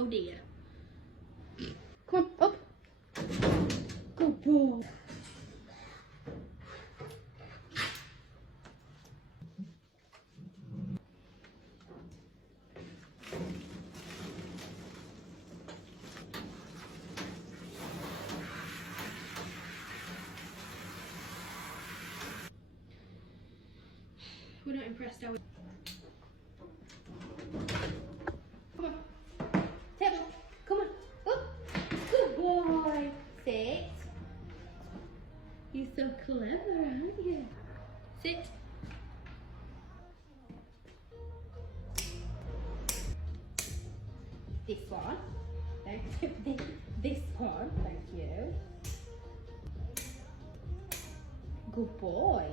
Oh dear. Come on, up. Good boy. We're not impressed, are we? Come on. Tip. Come on. Up. Good boy. Sit. You're so clever, aren't you? Sit. This one. This one. Thank you. Good boy.